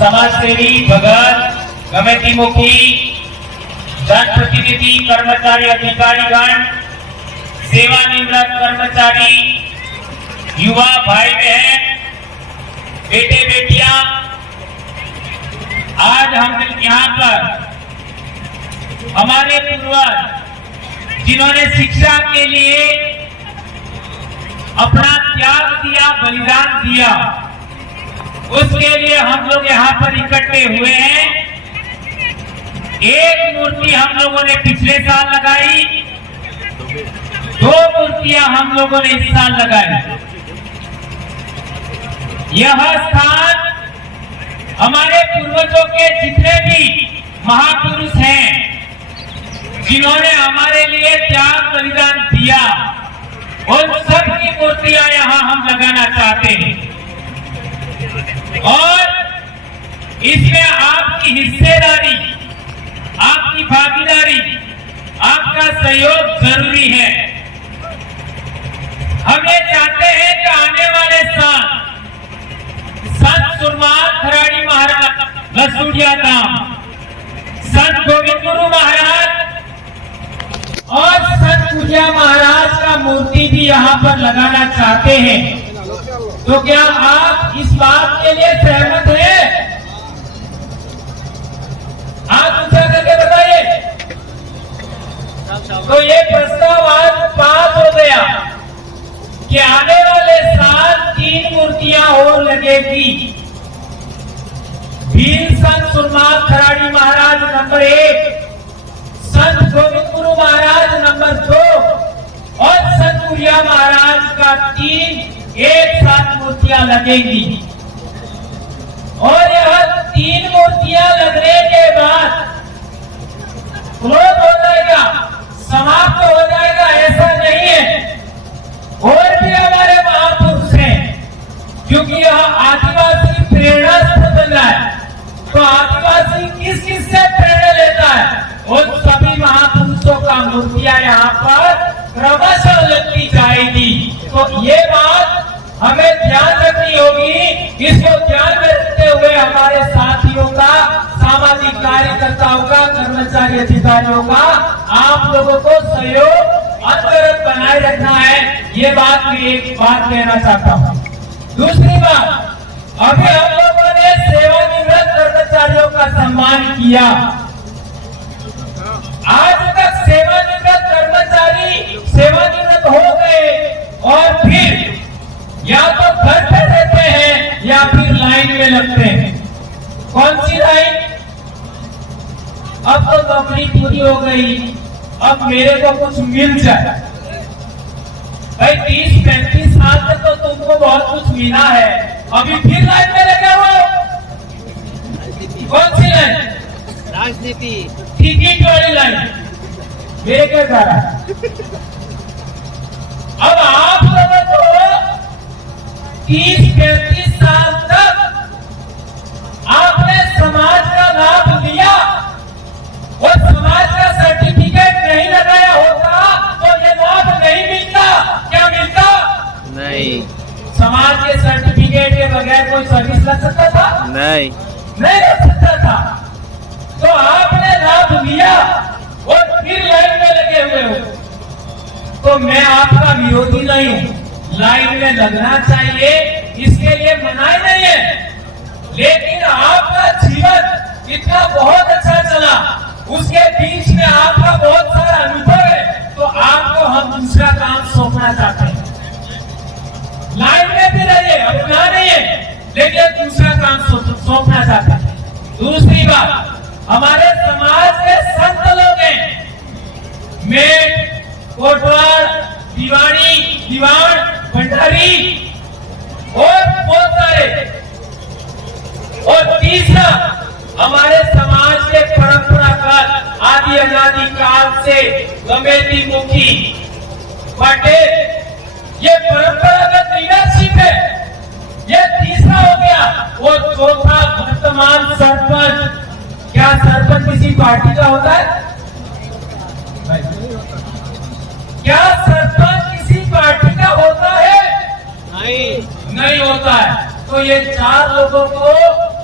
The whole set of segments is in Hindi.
समाजसेवी, भगत, कमेटी मुखी, जनप्रतिनिधि, कर्मचारी, अधिकारीगण, सेवानिवृत्त कर्मचारी, युवा भाई बहन, बेटे बेटियां, आज हम यहाँ पर हमारे पूर्वज जिन्होंने शिक्षा के लिए अपना त्याग दिया, बलिदान दिया, उसके लिए हम लोग यहाँ पर इकट्ठे हुए हैं। एक मूर्ति हम लोगों ने पिछले साल लगाई, 2 मूर्तियां हम लोगों ने इस साल लगाई। यह स्थान हमारे पूर्वजों के जितने भी महापुरुष हैं, जिन्होंने हमारे लिए त्याग बलिदान दिया, उन सबकी मूर्तियां यहां हम लगाना चाहते हैं। और इसमें आपकी हिस्सेदारी, आपकी भागीदारी, आपका सहयोग जरूरी है। हम ये चाहते हैं कि आने वाले साल संत सुरमाल खराड़ी महाराज लसूड़िया धाम, संत गोविंद गुरु महाराज और संत पूजा महाराज का मूर्ति भी यहाँ पर लगाना चाहते हैं। तो क्या आप इस बात के लिए सहमत हैं? आप ऊंचा करके बताइए। तो ये प्रस्ताव आज पास हो गया कि आने वाले साल 3 मूर्तियां और लगेगी। भील संत सुरमाल खराड़ी महाराज नंबर 1, संत गोविंद गुरु महाराज नंबर 2 और संत पूजा महाराज का 3 एक साथ मूर्तियां लगेंगी। और यह 3 मूर्तियां लगने के बाद क्लोज हो जाएगा, समाप्त हो जाएगा, ऐसा नहीं है। और भी हमारे महापुरुष हैं, क्योंकि यह आदिवासी प्रेरणा स्रोत बन रहा है। तो आदिवासी किस किस से प्रेरणा लेता है? उन सभी महापुरुषों का मूर्तियां यहाँ पर क्रमशः लगती जाएगी। तो ये बात हमें ध्यान रखनी होगी। इसको ध्यान में रखते हुए हमारे साथियों का, सामाजिक कार्यकर्ताओं का, कर्मचारी अधिकारियों का आप लोगों को सहयोग अनवरत बनाए रखना है। ये बात मैं एक बात कहना चाहता हूँ। दूसरी बात, अभी हम लोगों ने सेवानिवृत्त कर्मचारियों का सम्मान किया। आज तक सेवानिवृत्त कर्मचारी सेवानिवृत्त हो गए और फिर या तो घर पे रहते हैं या फिर लाइन में लगते हैं। कौन सी लाइन? अब तो नौकरी पूरी हो गई, अब मेरे को कुछ मिल जाए। भाई 30-35 साल तक तो तुमको बहुत कुछ मिला है, अभी फिर लाइन में लगे हो। कौन सी लाइन? राजनीति, टिकट वाली लाइन। मेरे क्या जा रहा है? अब आप लोगों को 30-35 साल तक आपने समाज का लाभ लिया और समाज का सर्टिफिकेट नहीं लगाया होता तो ये लाभ नहीं मिलता। क्या मिलता? नहीं। समाज के सर्टिफिकेट के बगैर कोई सर्विस कर सकता था? नहीं कर सकता था। तो आपने लाभ लिया और फिर लाइन में लगे हुए हो। तो मैं आपका विरोधी नहीं हूँ, लाइन में लगना चाहिए, इसके लिए मनाही नहीं है। लेकिन आपका जीवन इतना बहुत अच्छा चला, उसके बीच में आपका बहुत सारा अनुभव है, तो आपको हम दूसरा काम सौंपना चाहते हैं। लाइन में भी रहिए, अपना नहीं है, लेकिन दूसरा काम सौंपना चाहते हैं। दूसरी बात, हमारे समाज के संत लोग हैं, मेट, कोटवाल, दीवानी, दीवान, भंडारी और बहुत सारे। और तीसरा, हमारे समाज के परंपरागत आदि अनादि काल से कमेटी मुखी पटेल, ये परंपरागत लीडरशिप है। ये तीसरा हो गया। और चौथा, वर्तमान सरपंच। क्या सरपंच किसी पार्टी का होता है? क्या सरपंच किसी पार्टी का होता है? नहीं होता है। तो ये 4 लोगों को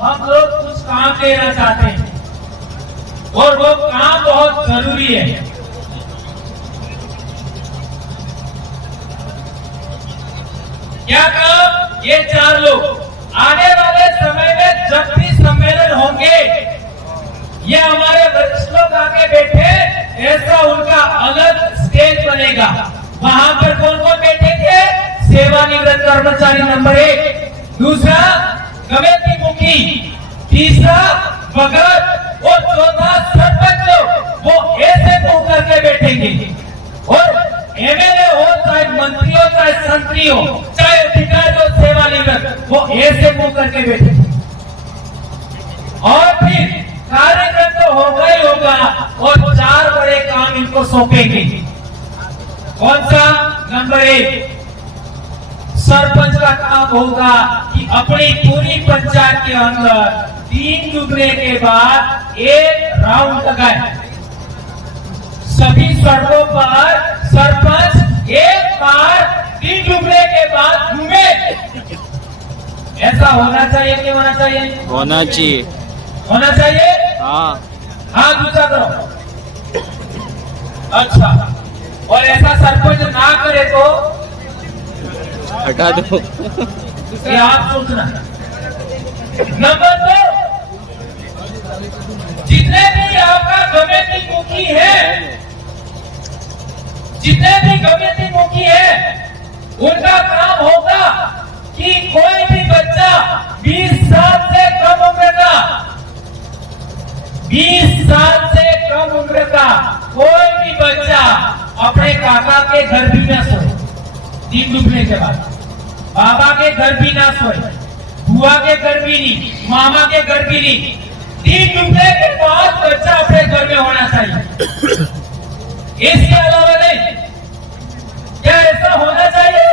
हम लोग कुछ काम लेना चाहते हैं और वो काम बहुत जरूरी है। क्या काम? ये 4 लोग आने वाले समय में जब भी सम्मेलन होंगे, ये हमारे वरिष्ठ लोग आके बैठे, ऐसा उनका अलग स्टेज बनेगा। वहां पर कौन कौन बैठेंगे? सेवानिवृत्त कर्मचारी नंबर 1, दूसरा कमेटी मुखी, तीसरा भगत और चौथा सरपंच लोग। वो ऐसे मुंह करके बैठेंगे और एमएलए हो चाहे मंत्री हो चाहे संतरी हो चाहे अधिकारी हो सेवानिवृत्त, वो ऐसे मुंह करके बैठेंगे। और फिर कार्यक्रम तो होगा ही होगा और 4 बड़े काम इनको सौंपेंगे। कौन सा? नंबर 1, सरपंच का काम होगा कि अपनी पूरी पंचायत के अंदर दिन डूबने के बाद एक राउंड लगाए। सभी सड़कों पर सरपंच एक बार दिन डूबने के बाद घूमे। ऐसा होना चाहिए कि होना चाहिए? होना चाहिए। होना चाहिए। हाँ। हाथ ऊंचा करो। अच्छा, और ऐसा सरपंच ना करे तो हटा दो। ये आप सोचना। नंबर 2, जितने भी आपका कमेटी मुखी है, जितने भी कमेटी मुखी है, उनका काम होगा कि कोई भी बच्चा 20 साल से कम उम्र का, 20 साल से कम उम्र का कोई भी बच्चा अपने काका के घर भी न सोए दिन डूबने के बाद, बाबा के घर भी ना सोए, बुआ के घर भी नहीं, मामा के घर भी नहीं, दिन डूबने के बाद बच्चा अपने घर में होना चाहिए। इसके अलावा नहीं। क्या ऐसा होना चाहिए?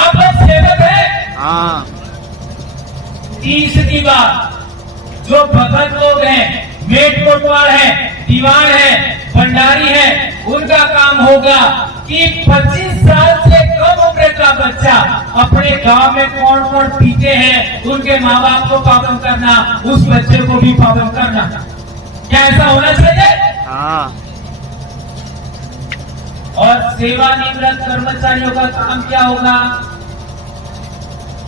आप लोग सेवक हैं? हाँ। तीसरी बात, जो भगत लोग हैं, मेट कोटवाल हैं, दीवान हैं, भंडारी हैं, उनका काम होगा कि 25 साल से कम उम्र का बच्चा अपने गांव में कौन कौन पीते हैं, उनके माँ बाप को पाबंद करना, उस बच्चे को भी पाबंद करना। क्या ऐसा होना चाहिए? हाँ। और सेवानिवृत्त कर्मचारियों का काम क्या होगा?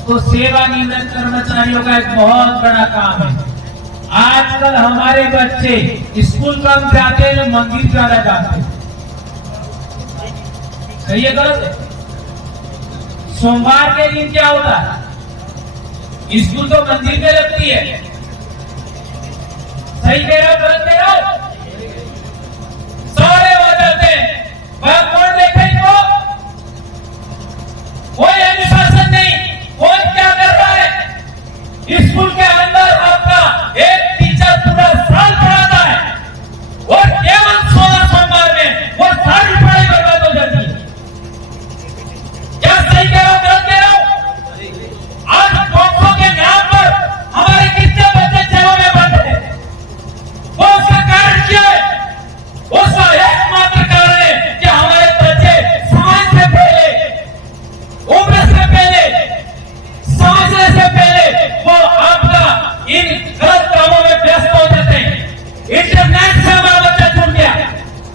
तो सेवानिवृत्त कर्मचारियों का एक बहुत बड़ा काम है। आजकल हमारे बच्चे स्कूल कम जाते हैं, मंदिर ज्यादा जाते हैं। सही है गलत है? सोमवार के दिन क्या होता है? स्कूल तो मंदिर में लगती है। सही कह रहा हो गलत कह रहा हो? सारे वजह से वह कौन देखे इनको? कोई अनुशासन नहीं। कौन क्या कर रहा है? स्कूल के अंदर आपका एक टीचर पूरा साल पढ़ाता है और केवल 16 सोमवार में वो सारी पढ़ाई बर्बाद हो जाती है। क्या सही कह रहा हूं गलत कह रहा हूं? आज बच्चों के नाम पर हमारे कितने बच्चे जेलों में बंद हैं? वो उसका कारण क्या है? उसका एकमात्र कारण है कि हमारे बच्चे समाज से पहले, उम्र से पहले, समझने से पहले वो आपका इन गलत कामों में व्यस्त हो जाते हैं। इंटरनेट से हमारा बच्चा जुड़ गया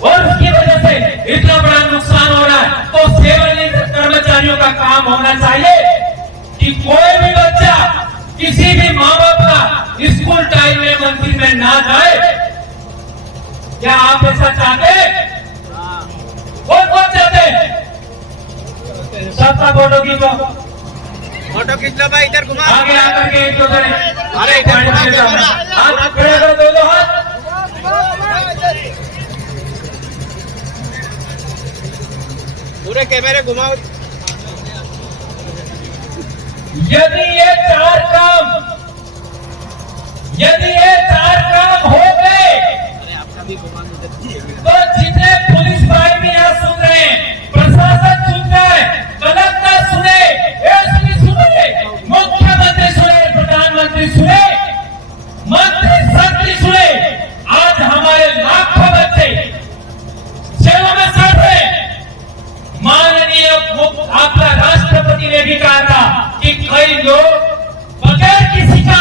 और उसकी वजह से इतना बड़ा नुकसान हो रहा है। तो सेवानिवृत्त कर्मचारियों का काम होना चाहिए कि कोई भी बच्चा किसी भी माँ बाप का स्कूल टाइम में मंदिर में ना जाए। क्या आप ऐसा चाहते? कौन चाहते? सबका फोटो खींचो। फोटो खींच लो भाई, इधर घुमा। आगे आकर के एक दो करें। अरे इधर घुमा के घुमा। हाथ खड़े करो, दो हाथ। पूरे कैमरे घुमाओ। यदि ये चार काम हो गए तो जितने पुलिस भाई भी यहाँ सुन रहे हैं, प्रशासन सुन रहा है, कलेक्टर सुने, एसपी सुने, मुख्यमंत्री सुने, प्रधानमंत्री सुने, मंत्री संतरी सुने, आज हमारे लाखों बच्चे जेलों में सड़ रहे। माननीय आपका राष्ट्रपति ने भी कहा था कि कई लोग बगैर किसी का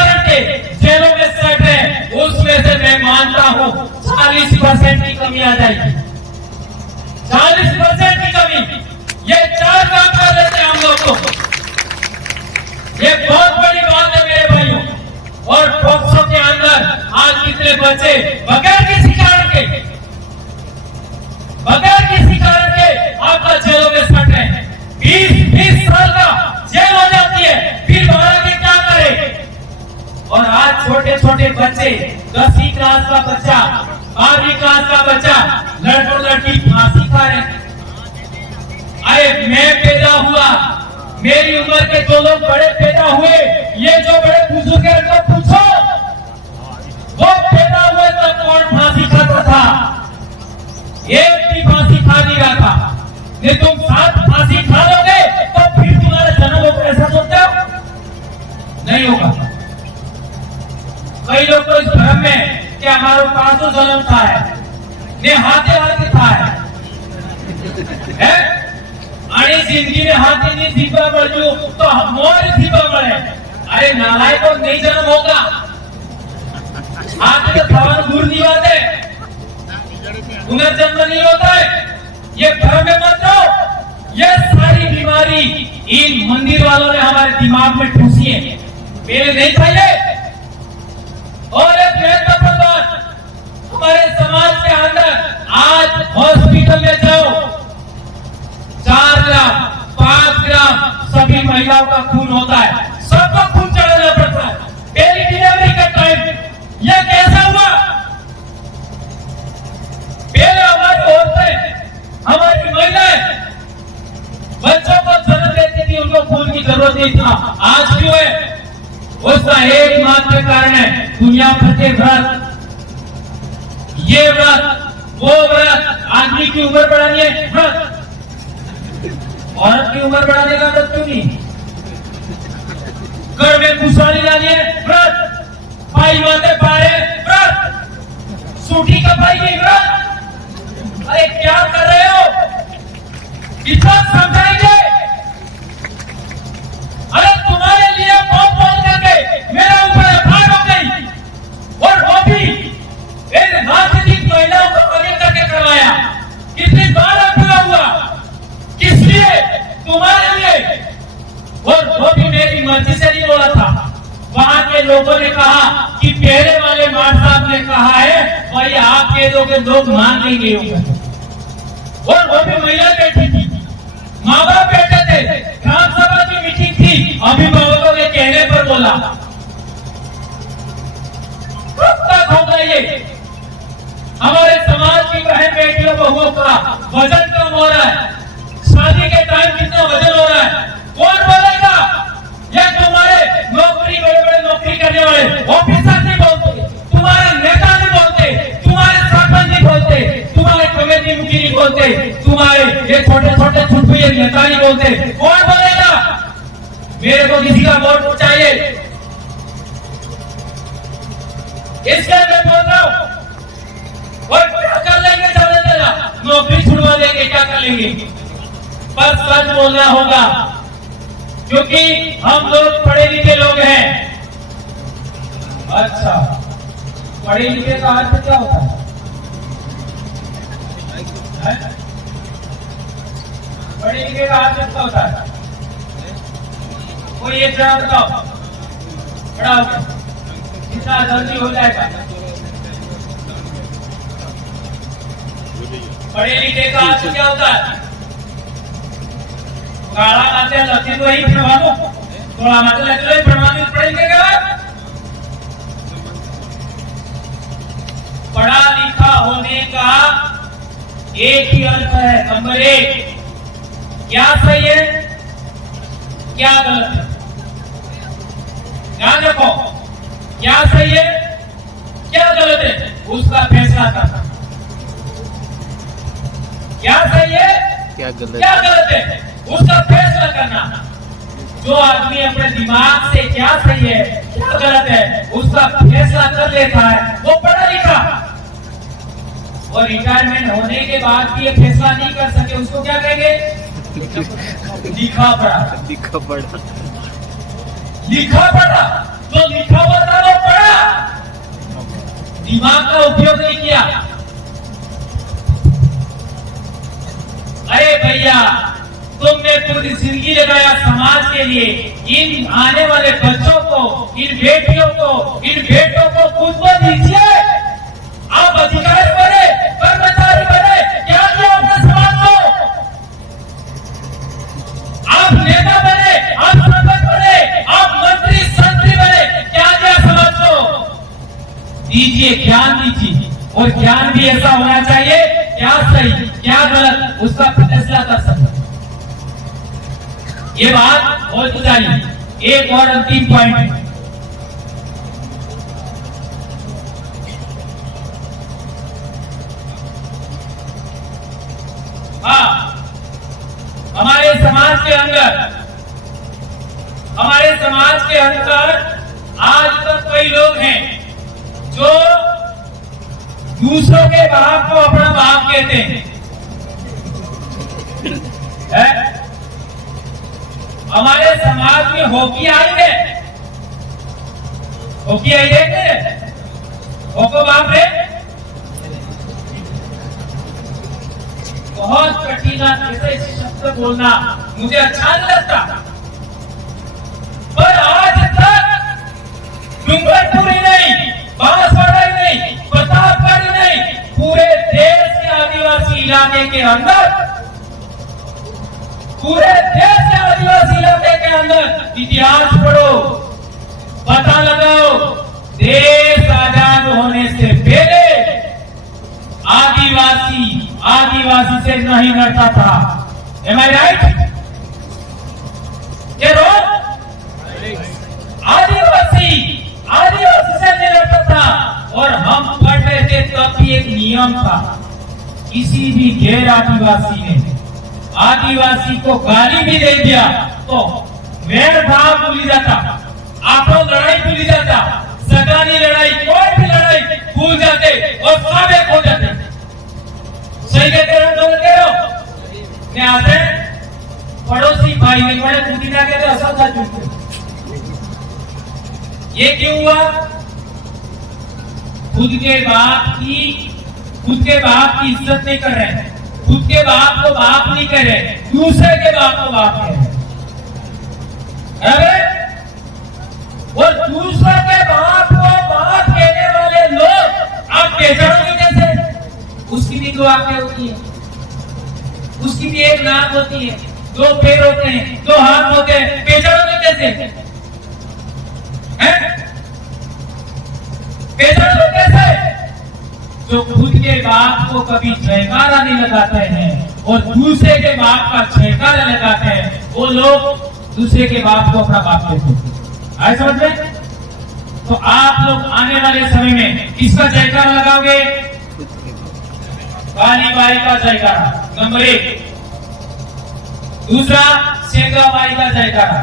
40% की कमी आ जाएगी। 40% की कमी, ये 4 काम कर लेते हैं हम लोग को। ये बहुत बड़ी बात है मेरे भाइयों। और पॉक्सो के अंदर आज कितने बच्चे बगैर किसी कारण के आपका जेलों में सट रहे हैं। 20 साल का जेल हो जाती है, फिर बाहर के क्या करे। और आज छोटे छोटे बच्चे, 10वीं क्लास का बच्चा, 12वीं क्लास का बच्चा, लड़कों लड़की फांसी खा रहे हैं। अरे मैं पैदा हुआ, मेरी उम्र के जो लोग बड़े पैदा हुए, ये जो बड़े बुजुर्ग हैं उनको पूछो, वो पैदा हुए तब कौन फांसी खाता था? एक भी फांसी खा नहीं रहा था। ये तुम 7 फांसी खा लोगे तो फिर तुम्हारा जन्म होगा, ऐसा सोचते हो? नहीं होगा। कई लोग तो इस भ्रम में कि हमारे पास तो जन्म था है, हाथे था है? आणि जिंदगी में हाथी नहीं जीवा बढ़ू तो मोर जीवा बढ़े। अरे नालायक को नहीं जन्म होगा, हाथी तो थवान दूर नहीं होते, पुनर्जन्म नहीं होता है। ये भ्रम में मत रहो। ये सारी बीमारी इन मंदिर वालों ने हमारे दिमाग में ठूसी है, मेरे नहीं था ये। और एक महत्वपूर्ण बात, हमारे समाज के अंदर आज हॉस्पिटल में जाओ, 4 ग्राम 5 ग्राम सभी महिलाओं का खून होता है, सबको खून चढ़ाना पड़ता है। पहली डिलीवरी का टाइम ये कैसा हुआ? पहले हमारी औरतें, हमारी महिलाएं बच्चों को जन्म देती थी, उनको खून की जरूरत नहीं था। आज क्यों है? उसका एकमात्र कारण है दुनिया भर के व्रत, ये व्रत वो व्रत। आदमी की उम्र बढ़ानी है व्रत, औरत की उम्र बढ़ाने का व्रत क्यों नहीं? घर में खुशहाली लानी है व्रत, भाई माते पारे व्रत, सूटी कपाई की व्रत। अरे क्या कर रहे हो? इतना समझाएंगे? अरे तुम्हारे लिए बोल करके मेरा ऊपर एफआईआर हो गई, और वो भी इन राजनीतिक महिलाओं को पकड़ करके करवाया। कितनी बार पूरा हुआ? किस लिए? तुम्हारे लिए। और वो भी मेरी मर्जी से नहीं बोला था। वहां के लोगों ने कहा कि पहले वाले मान साहब ने कहा है, भाई आप कह दो के लोग मान नहीं गए होंगे। और वो भी महिला बैठी थी, माँ बाप बैठे थे, ग्राम सभा की मीटिंग थी, अभिभावकों के कहने पर बोला। कब तक होगा ये? हमारे समाज की बहन बेटियों बहुओं का वजन कम हो रहा है, शादी के टाइम कितना वजन हो रहा है, कौन बोलेगा? ये तुम्हारे नौकरी, बड़े बड़े नौकरी करने वाले ऑफिसर नहीं बोलते, तुम्हारे नेता नहीं बोलते, तुम्हारे सरपंच नहीं बोलते, तुम्हारे कमेटी मुखी नहीं बोलते, तुम्हारे ये छोटे छोटे छुटपुए नेता नहीं बोलते। कौन बोलेगा? मेरे को किसी का वोट चाहिए, इसलिए मैं बोल रहा हूं। और क्या कर लेंगे? चले देना, नौकरी छुड़वा देंगे, क्या कर लेंगे? पर सच बोलना होगा, क्योंकि हम लोग पढ़े लिखे लोग हैं। अच्छा, पढ़े लिखे का अर्थ क्या होता है? पढ़े लिखे का अर्थ क्या होता है? कोई एक जरा बताओ, पढ़ा हो गया, कितना जल्दी हो जाएगा? पढ़े लिखे का अर्थ क्या होता है? काला माते लखी तो ही पढ़वानो, थोड़ा माते लखी तो पढ़वानो, पढ़े लिखे का पढ़ा लिखा होने का एक ही अर्थ है। नंबर 1, क्या सही है, क्या गलत है? ध्यान रखो, क्या सही है, क्या गलत है, उसका फैसला करना। क्या सही है, क्या गलत है, उसका फैसला करना। जो आदमी अपने दिमाग से क्या सही है, क्या गलत है, उसका फैसला कर लेता है, वो पढ़ा लिखा। और रिटायरमेंट होने के बाद भी ये फैसला नहीं कर सके, उसको क्या कहेंगे? लिखा पढ़ा। लिखा पढ़ा, लिखा पढ़ा। जो लिखा हुआ था वो पढ़ा, दिमाग का उपयोग नहीं किया। अरे भैया, तुमने पूरी जिंदगी लगाया समाज के लिए, इन आने वाले बच्चों को, इन बेटियों को, इन बेटों को खुद को दीजिए। आप अधिकारी बने, कर्मचारी बने, क्या किया आपने समाज को? आप नेता बने, आप संसद बने, आप मंत्री संतरी बने, क्या दिया समाज को? दीजिए, ज्ञान दीजिए, और ज्ञान भी ऐसा होना चाहिए, क्या सही क्या गलत उसका फैसला कर सकते। ये बात बहुत चाहिए। एक और अंतिम पॉइंट, हाँ, हमारे समाज के अंदर आज तक कई लोग हैं जो दूसरों के बाप को अपना बाप कहते हैं। हमारे समाज में होकी आई है, होकी आई है, होको बाप है। बहुत कठिन ऐसे शब्द बोलना मुझे अच्छा नहीं लगता, पर आज तक डूंगरपुर ही नहीं, बांसवाड़ा ही नहीं, प्रतापगढ़ ही नहीं, पूरे देश के आदिवासी इलाके के अंदर, पूरे देश के आदिवासी इलाके के अंदर इतिहास पढ़ो, पता लगाओ, देश आजाद होने से पहले आदिवासी से नहीं लड़ता था। Am I right? ये रोज आदिवासी से नहीं लड़ता था, और हम पढ़ रहे थे तब भी एक नियम था, किसी भी गैर आदिवासी को गाली भी दे दिया तो मेर भाव भूल जाता, आपको लड़ाई भूल जाता, सगानी लड़ाई, कोई भी लड़ाई भूल जाते और सब एक हो जाते। सही कहते हो? मैं आते पड़ोसी भाई ने बड़े पुदीना के तो असर था चुनते। ये क्यों हुआ? खुद के बाप की इज्जत नहीं कर रहे हैं, खुद के बाप को बाप नहीं कह रहे, दूसरे के बाप को बाप कह रहे। अरे और दूसरे के बाप को बाप कहने वाले लोग आप पहचानोगे कैसे? उसकी भी दो आंखें होती है, उसकी भी एक नाक होती है, दो पैर होते हैं, दो हाथ होते हैं, पहचानोगे कैसे? पहचानोगे कैसे? जो खुद के बाप को कभी जयकारा नहीं लगाते हैं और दूसरे के बाप का जयकारा लगाते हैं, वो लोग दूसरे के बाप को अपना बाप कहते हैं। आए समझ में? तो आप लोग आने वाले समय में किसका जयकारा लगाओगे? काली बाई का जयकारा नंबर 1, दूसरा शेखा बाई का जयकारा,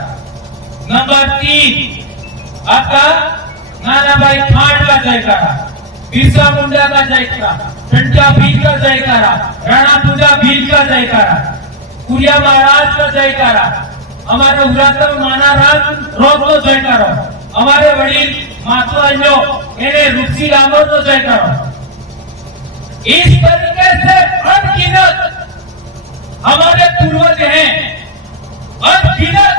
नंबर 3 आपका नाना भाई खाट का जयकारा, बिरसा मुंडा का जयकारा, टंटा भील का जयकारा, राणा पूजा भील का जयकारा, कुरिया महाराज का जयकारा, हमारे उग्रातम मानाराज रोग नो जयकारो, हमारे वडील मातुआलो એને રુચિ લાંબો નો જયકારો। इस तरीके से अनगिनत हमारे पूर्वज हैं, अनगिनत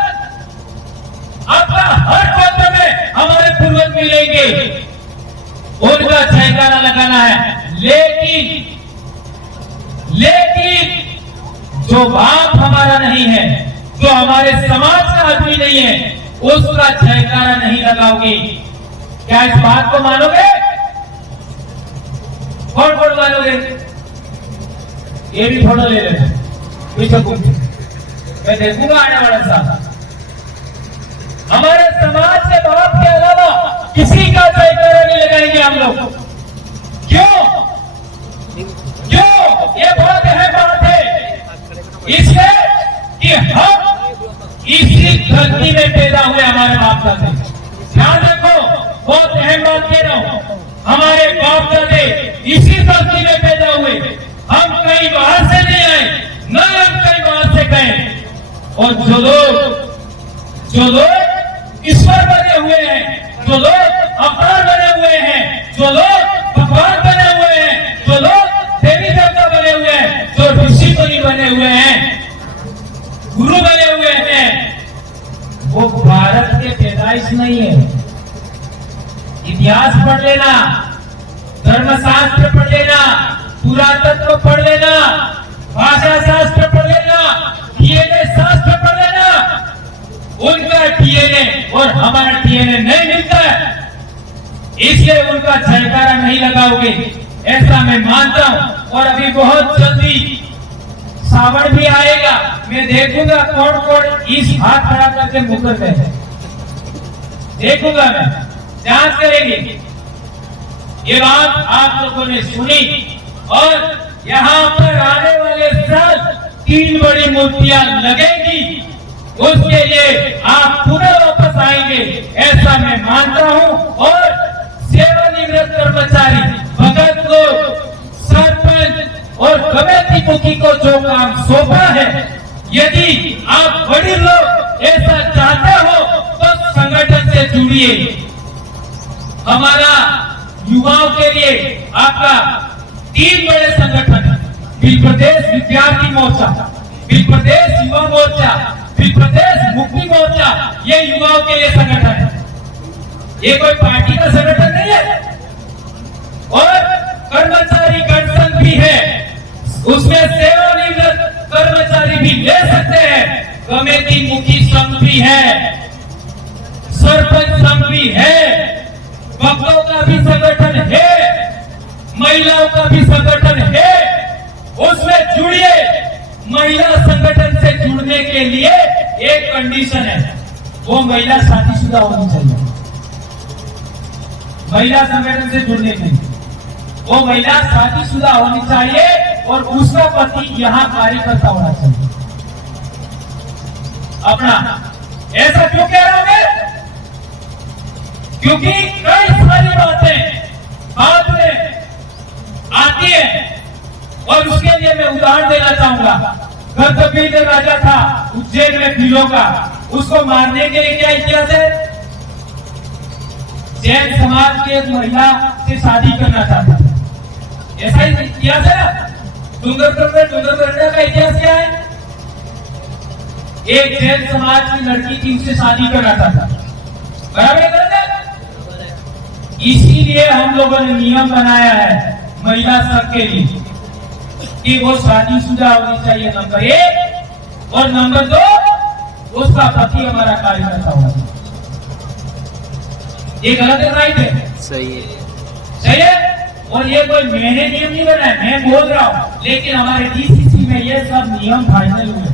आपका हर पत्र में हमारे पूर्वज मिलेंगे, उनका जयकारा लगाना है। लेकिन जो बाप हमारा नहीं है, जो हमारे समाज का आदमी नहीं है, उसका जयकारा नहीं लगाओगे। क्या इस बात को मानोगे? कौन कौन मानोगे? ये भी फोटो ले लेना पीछे घूम, मैं देखूंगा आने वाला साल। हमारे समाज के बाप के अलावा किसी का जयकारा नहीं लगाएंगे हम लोग। क्यों? ये बहुत अहम बात है, इसलिए कि हम इसी धरती में पैदा हुए, हमारे बाप दादे। ध्यान रखो, बहुत अहम बात कह रहा हूं, हमारे बाप दादे इसी धरती में पैदा हुए, हम कहीं बाहर से नहीं आए, न हम कहीं बाहर से गए। और जो लोग ईश्वर बने हुए हैं, जो लोग अवतार बने हुए हैं, जो लोग भगवान बने हुए हैं, जो लोग देवी देवता बने हुए हैं, जो ऋषि मुनि बने हुए हैं, फरमाइश नहीं है। इतिहास पढ़ लेना, धर्मशास्त्र पढ़ लेना, पुरातत्व पढ़ लेना, भाषा शास्त्र पढ़ लेना, डीएनए शास्त्र पढ़ लेना। उनका डीएनए और हमारा डीएनए नहीं मिलता है, इसलिए उनका जयकारा नहीं लगाओगे, ऐसा मैं मानता हूं। और अभी बहुत जल्दी सावन भी आएगा, मैं देखूंगा कौन कौन इस हाथ खड़ा करके मुकर गए, देखूंगा मैं, जांच करेंगे। ये बात आप लोगों ने सुनी और यहाँ पर आने वाले साल 3 बड़ी मूर्तियां लगेगी, उसके लिए आप पुनः वापस आएंगे, ऐसा मैं मानता हूं। और सेवानिवृत्त कर्मचारी, भगत लोग, सरपंच और कमेटी मुखी को जो काम सौंपा है, यदि आप बड़ी लोग ऐसा चाहते हो तो संगठन से जुड़िए। हमारा युवाओं के लिए आपका 3 बड़े संगठन है, बिल प्रदेश विद्यार्थी मोर्चा, बिल प्रदेश युवा मोर्चा, बिल प्रदेश मुक्ति मोर्चा, ये युवाओं के लिए संगठन है, ये कोई पार्टी का संगठन नहीं है। और कर्मचारी गठबंधन भी है, उसमें सेवानिवृत्त कर्मचारी भी ले सकते हैं, कमेटी मुखी संघ भी है, सरपंच संघ भी है, भक्तों का भी संगठन है, महिलाओं का भी संगठन है, उसमें जुड़िए। महिला संगठन से जुड़ने के लिए एक कंडीशन है, वो महिला शादीशुदा होनी चाहिए। महिला संगठन से जुड़ने के लिए वो महिला शादीशुदा होनी चाहिए और उसका पति यहाँ कार्यकर्ता होना चाहिए अपना। ऐसा क्यों कह रहा हूं मैं? क्योंकि कई सारी बातें बाद में आती है और उसके लिए मैं उदाहरण देना चाहूंगा। गजबीर राजा था उज्जैन में भीलों का, उसको मारने के लिए क्या इतिहास है? जैन समाज की एक महिला से शादी करना चाहता था, ऐसा ही इतिहास है ना। डूंगरपुर में डूंगरपुर का इतिहास क्या है? एक जैन समाज की लड़की थी, उससे शादी करना चाहता, बराबर है। इसीलिए हम लोगों ने नियम बनाया है महिला संघ के लिए कि वो शादीशुदा होनी चाहिए, नंबर 1, और नंबर 2 उसका पति हमारा कार्यकर्ता होना चाहिए। ये गलत है, राइट है? सही है, सही है। और ये कोई मैंने नियम नहीं बनाया, मैं बोल रहा हूं, लेकिन हमारे डीसीसी में ये सब नियम फाइनल हुए,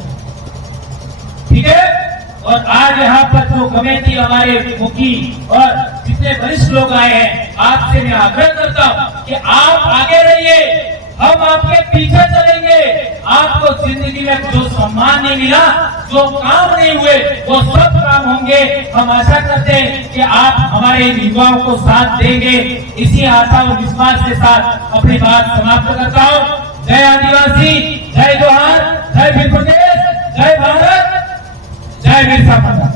ठीक है। और आज यहाँ पर जो कमेटी हमारे मुखी और जितने वरिष्ठ लोग आए हैं, आपसे मैं आग्रह करता हूँ कि आप आगे रहिए, हम आपके पीछे चलेंगे। आपको जिंदगी में जो सम्मान नहीं मिला, जो काम नहीं हुए, वो सब काम होंगे। हम आशा करते हैं कि आप हमारे युवाओं को साथ देंगे। इसी आशा और विश्वास के साथ अपनी बात समाप्त करता हूँ। जय आदिवासी, जय जोहार, जय भील प्रदेश, जय भारत, जय बिरसा मुंडा।